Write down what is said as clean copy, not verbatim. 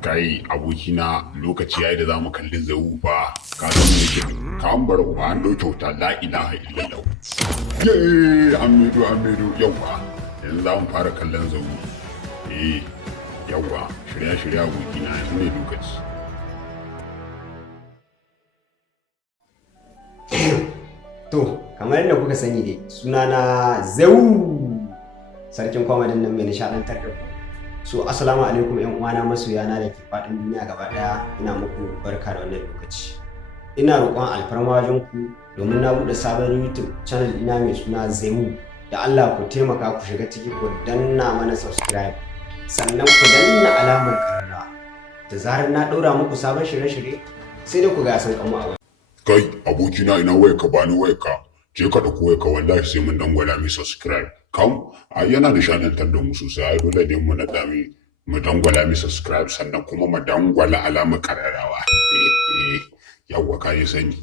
Kai abokina lokaci yayi da zamu kalli zau fa ka san me yake ka an bar uba an ɗau kyauta la ilaha illallah ye an medo yawa yanzu zamu fara kallon zau yawa shirya abokina yanzu ne lokaci. To kamar yadda kuka sani dai sunana Zau sarkin kwamadin nan mai nishadantar da ku. So assalamu alaikum ƴan uwana masoyana da ke faɗin duniya gaba ɗaya, ina muku barka da wannan lokaci. Ina roƙon alfarma wajen ku domin na buɗe sabon YouTube channel ina mai suna Zau, da Allah ku taimaka ku shiga ciki ku danna mana subscribe sannan ku danna alamar ƙararrawa, da zarar na ɗora muku sabon shirye-shirye sai dai ku ga san kanmu a wani. Kai abokina ina wayarka bani wayarka je ka ɗauko wayarka wallahi sai mun dangwala mai subscribe kam yana nishadantar da mu sosai ai dole ne mu naɗa mu dangwala mai subscribe sannan kuma mu dangwala alamar ƙararrawa yawwa ka yi sani.